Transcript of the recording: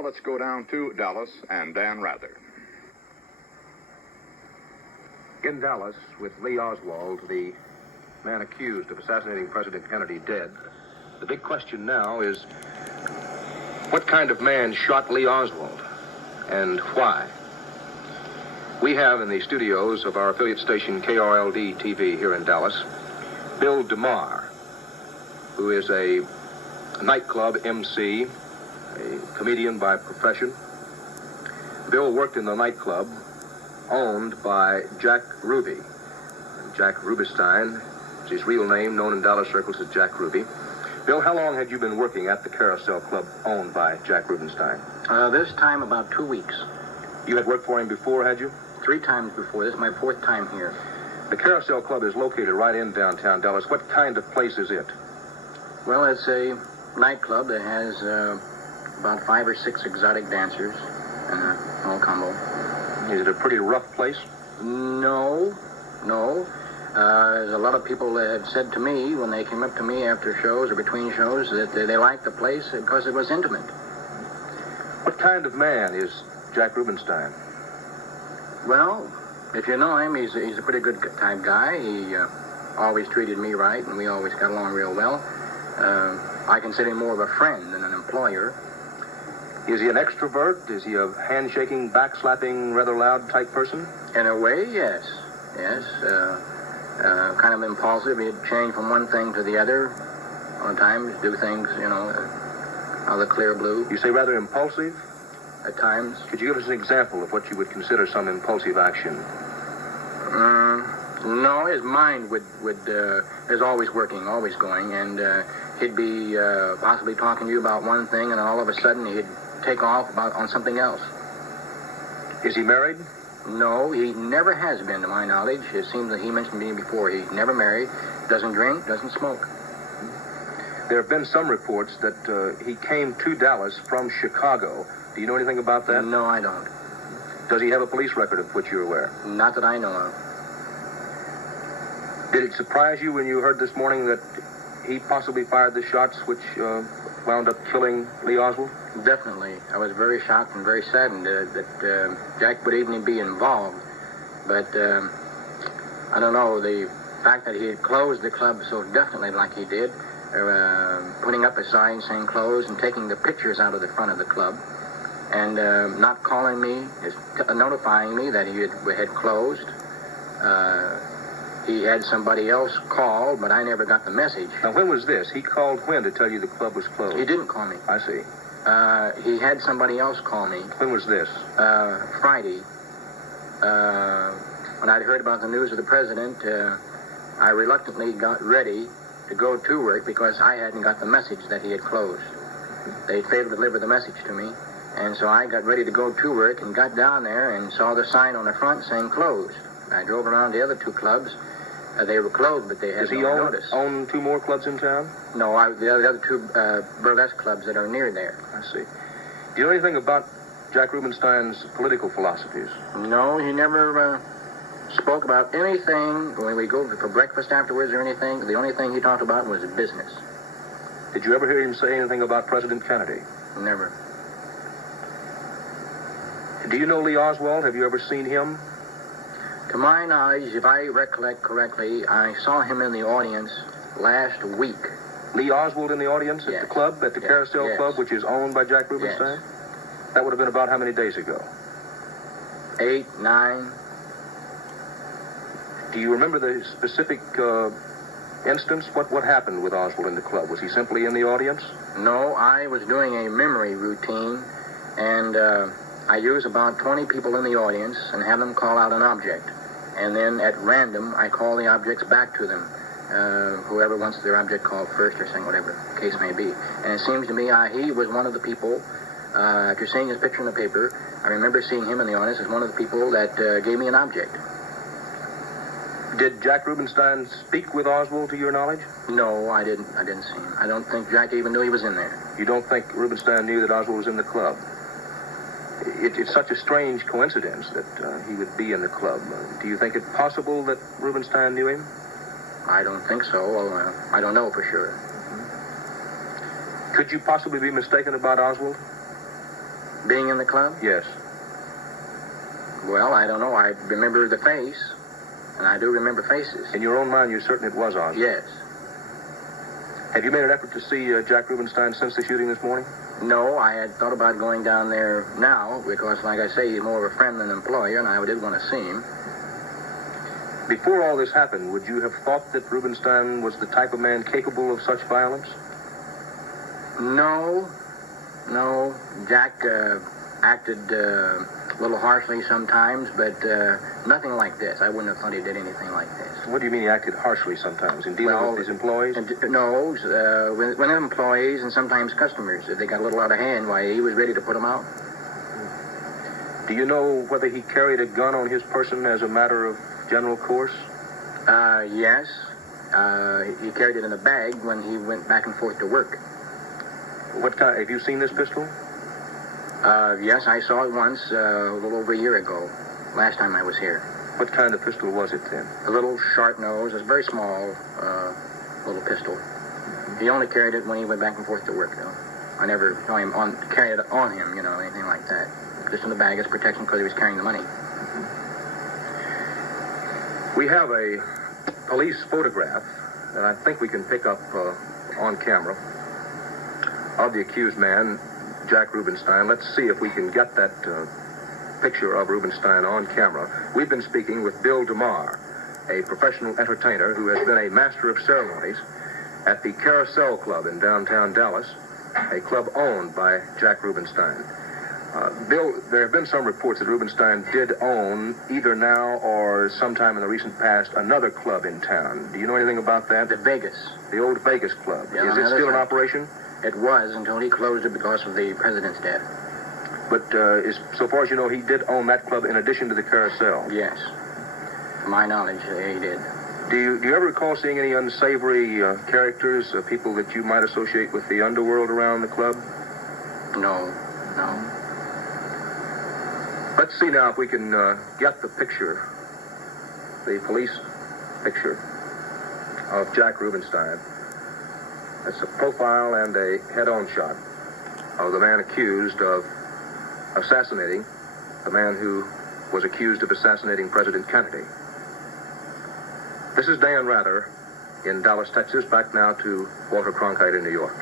Now let's go down to Dallas and Dan Rather. In Dallas, with Lee Oswald, the man accused of assassinating President Kennedy, dead, the big question now is, what kind of man shot Lee Oswald, and why? We have in the studios of our affiliate station, KRLD-TV here in Dallas, Bill DeMar, who is a nightclub MC, a comedian by profession. Bill worked in the nightclub owned by Jack Ruby. Jack Rubinstein is his real name, known in Dallas circles as Jack Ruby. Bill, how long had you been working at the Carousel Club owned by Jack Rubinstein? This time about 2 weeks. You had worked for him before, had you? 3 times before. This is my 4th time here. The Carousel Club is located right in downtown Dallas. What kind of place is it? Well, it's a nightclub that has about 5 or 6 exotic dancers and a whole combo. Is it a pretty rough place? No. There's a lot of people that have said to me when they came up to me after shows or between shows that they liked the place because it was intimate. What kind of man is Jack Rubinstein? Well, if you know him, he's a pretty good type guy. He always treated me right, and we always got along real well. I consider him more of a friend than an employer. Is he an extrovert? Is he a handshaking, backslapping, rather loud type person? In a way, yes. Kind of impulsive. He'd change from one thing to the other. Sometimes do things, out of the clear blue. You say rather impulsive? At times. Could you give us an example of what you would consider some impulsive action? No, his mind is always working, always going, and he'd be possibly talking to you about one thing, and all of a sudden he'd take off on something else. Is he married? No, he never has been, to my knowledge. It seems that he mentioned to me before. He's never married, doesn't drink, doesn't smoke. There have been some reports that he came to Dallas from Chicago. Do you know anything about that? No, I don't. Does he have a police record of which you're aware? Not that I know of. Did it surprise you when you heard this morning that he possibly fired the shots which wound up killing Lee Oswald? Definitely. I was very shocked and very saddened that Jack would even be involved. But I don't know, the fact that he had closed the club so definitely like he did, putting up a sign saying closed and taking the pictures out of the front of the club, and not calling me, notifying me that he had closed. He had somebody else call, but I never got the message. Now, when was this? He called when to tell you the club was closed? He didn't call me. I see. He had somebody else call me. When was this? Friday. When I'd heard about the news of the president, I reluctantly got ready to go to work because I hadn't got the message that he had closed. They failed to deliver the message to me, and so I got ready to go to work and got down there and saw the sign on the front saying closed. I drove around the other 2 clubs. They were closed, but they had no notice. Does he own 2 more clubs in town? No, the other 2 burlesque clubs that are near there. I see. Do you know anything about Jack Rubinstein's political philosophies? No, he never spoke about anything. When we go for breakfast afterwards or anything, the only thing he talked about was business. Did you ever hear him say anything about President Kennedy? Never. Do you know Lee Oswald? Have you ever seen him? To my knowledge, if I recollect correctly, I saw him in the audience last week. Lee Oswald in the audience at Yes. the club, at the Carousel Club, which is owned by Jack Rubinstein? Yes. That would have been about how many days ago? 8, 9. Do you remember the specific instance? What happened with Oswald in the club? Was he simply in the audience? No, I was doing a memory routine, and I use about 20 people in the audience and have them call out an object. And then at random, I call the objects back to them. Whoever wants their object called first or second, whatever the case may be. And it seems to me he was one of the people, after seeing his picture in the paper, I remember seeing him in the audience as one of the people that gave me an object. Did Jack Rubinstein speak with Oswald, to your knowledge? No, I didn't see him. I don't think Jack even knew he was in there. You don't think Rubinstein knew that Oswald was in the club? It's such a strange coincidence that he would be in the club. Do you think it possible that Rubinstein knew him? I don't think so. Well, I don't know for sure. Could you possibly be mistaken about Oswald? Being in the club? Yes. Well, I don't know. I remember the face, and I do remember faces. In your own mind, you're certain it was Oswald? Yes. Have you made an effort to see Jack Rubenstein since the shooting this morning? No, I had thought about going down there now because, like I say, he's more of a friend than an employer, and I did want to see him. Before all this happened, would you have thought that Rubenstein was the type of man capable of such violence? No. Jack acted a little harshly sometimes, but nothing like this. I wouldn't have thought he did anything like this. What do you mean he acted harshly sometimes in dealing with his employees? No, when employees and sometimes customers, if they got a little out of hand, why, he was ready to put them out. Do you know whether he carried a gun on his person as a matter of general course? Yes. He carried it in a bag when he went back and forth to work. What kind? Have you seen this pistol? Yes, I saw it once, a little over a year ago, last time I was here. What kind of pistol was it then? A little sharp nose, a very small little pistol. He only carried it when he went back and forth to work, though. I never saw him carry it on him, anything like that. Just in the bag as protection because he was carrying the money. We have a police photograph that I think we can pick up on camera of the accused man, Jack Rubenstein. Let's see if we can get that picture of Rubenstein on camera. We've been speaking with Bill DeMar, a professional entertainer who has been a master of ceremonies at the Carousel Club in downtown Dallas, a club owned by Jack Rubenstein. Bill, there have been some reports that Rubenstein did own, either now or sometime in the recent past, another club in town. Do you know anything about that? The Vegas. The old Vegas Club. Yeah, is it still in operation? It was until he closed it because of the president's death. But so far as you know, he did own that club in addition to the Carousel? Yes. To my knowledge, he did. Do you ever recall seeing any unsavory characters, people that you might associate with the underworld around the club? No. Let's see now if we can get the picture, the police picture of Jack Rubenstein. It's a profile and a head-on shot of the man accused of assassinating the man who was accused of assassinating President Kennedy. This is Dan Rather in Dallas, Texas. Back now to Walter Cronkite in New York.